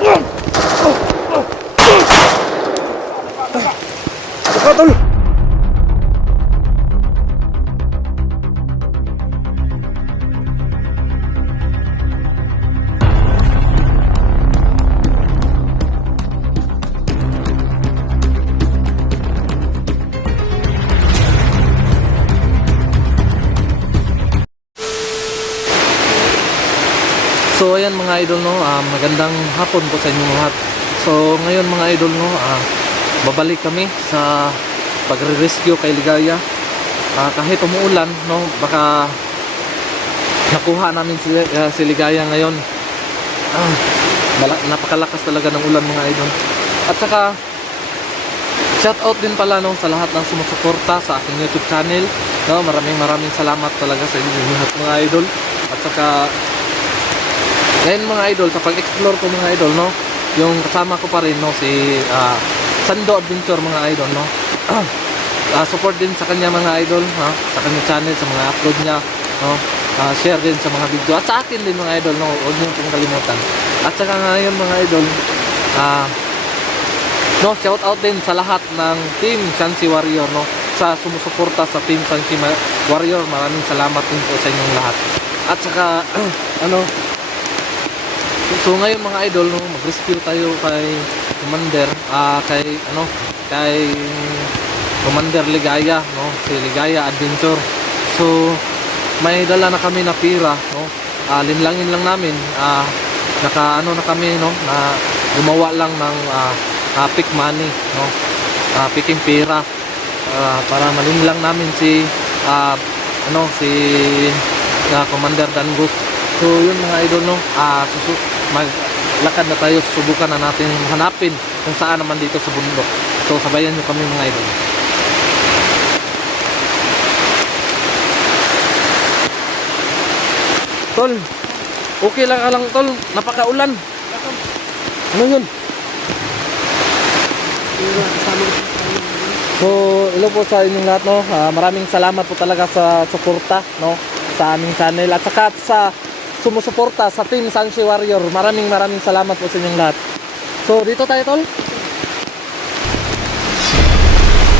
Ikaw, tol! So ayan mga idol no, magandang hapon po sa inyong lahat. So ngayon mga idol no, babalik kami sa pagre-rescue kay Ligaya. Kahit umuulan no, baka nakuha namin si Ligaya ngayon. Napakalakas talaga ng ulan mga idol. At saka shout out din pala no sa lahat ng sumusuporta sa aking YouTube channel. No, maraming salamat talaga sa inyo lahat mga idol. At saka ngayon mga idol, sa pag-explore ko mga idol no, yung kasama ko pa rin no si Sando Adventure mga idol no. Support din sa kanya mga idol ha, sa kanya channel, sa mga upload niya no. Share din sa mga video at sa akin din mga idol no, huwag niyo pong kalimutan. At saka ngayon mga idol, no, shout out din sa lahat ng Team Shansi Warrior no, sa sumusuporta sa Team Shansi Warrior. Maraming salamat din po sa inyong lahat. At saka so ngayon mga idol no, mag-rescue tayo kay Commander kay Commander Ligaya no, si Ligaya Adventure. So may dala na kami na pira no. Linlangin lang namin, na kami no, na gumawa lang ng pick money no, picking pira, para malinlang namin si Commander Dangus. So yun mga idol no, maglakad na tayo, subukan na natin hanapin kung saan naman dito sa bundok. So sabayan nyo kami mga idol. Tol, okay lang alang tol, napakaulan. Ano yun? So hello po sa inyong lahat no, maraming salamat po talaga sa suporta no sa aming channel at saka sa sumusuporta sa Team Shansi Warrior. Maraming salamat po sa inyong lahat. So dito tayo tol.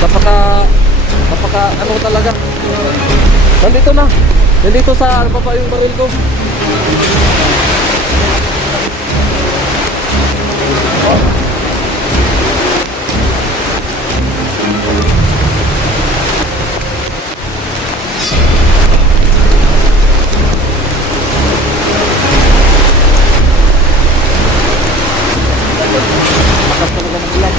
Napaka talaga. Nandito sa ano pa yung baril ko. Makas talaga ng ulan.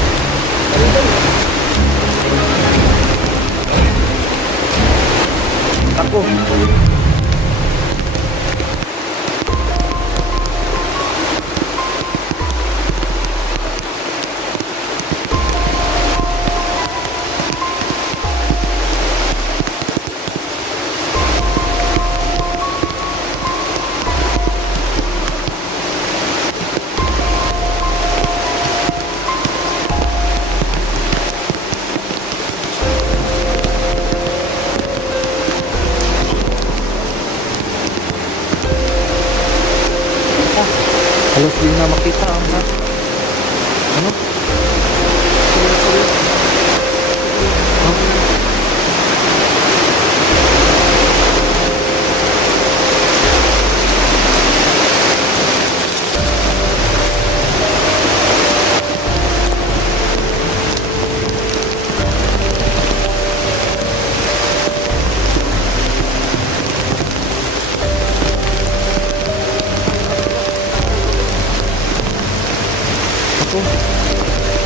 Ako. Halos din na makita ang ano?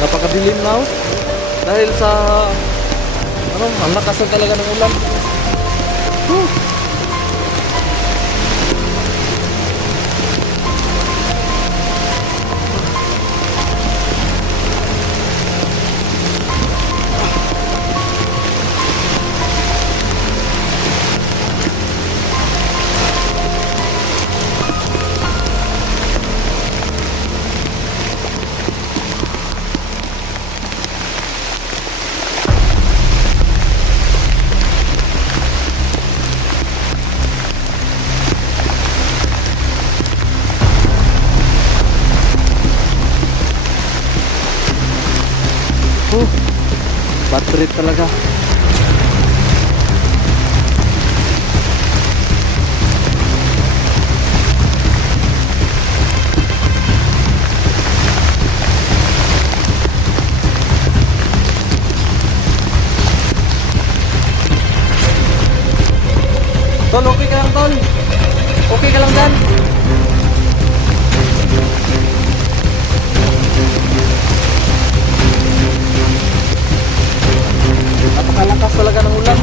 Napakadilim na dahil sa ang lakas talaga ng ulan. Oh, bad trip talaga. Tol, okay ka lang, Tol? Okay ka lang dyan? Napakalakas talaga ng ulan.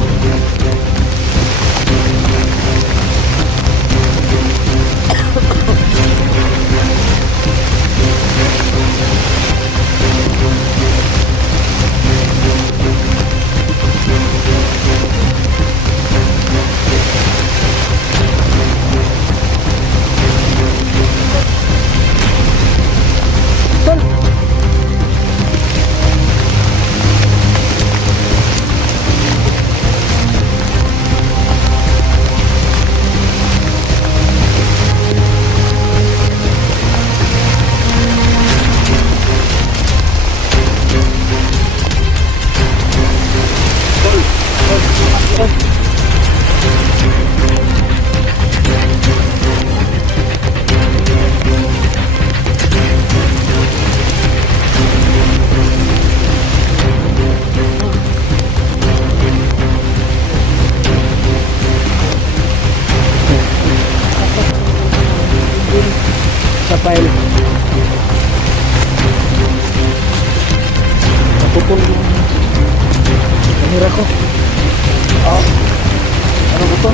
Tol! Sa file. Naputol yung kamera ko. Oh. Ano ba to?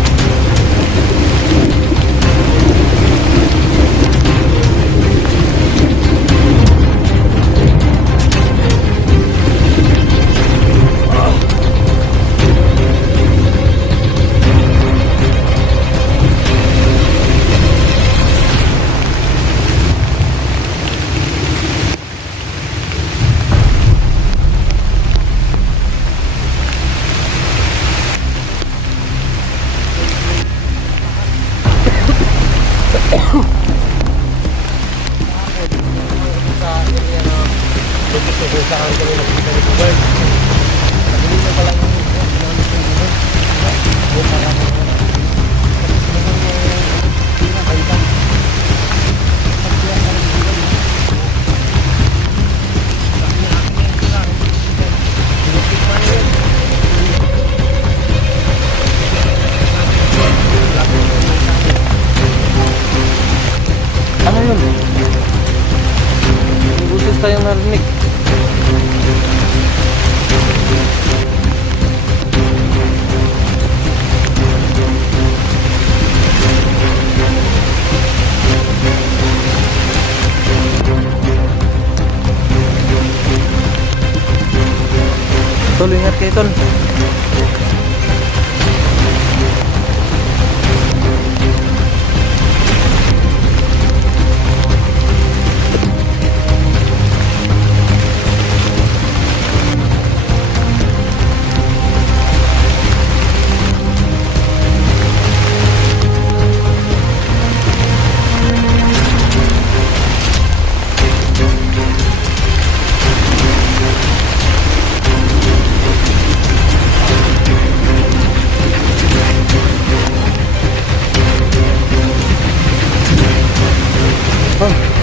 Ano yun? May buses tayong narinig. Tol, ingat kayo, Tol. Oh.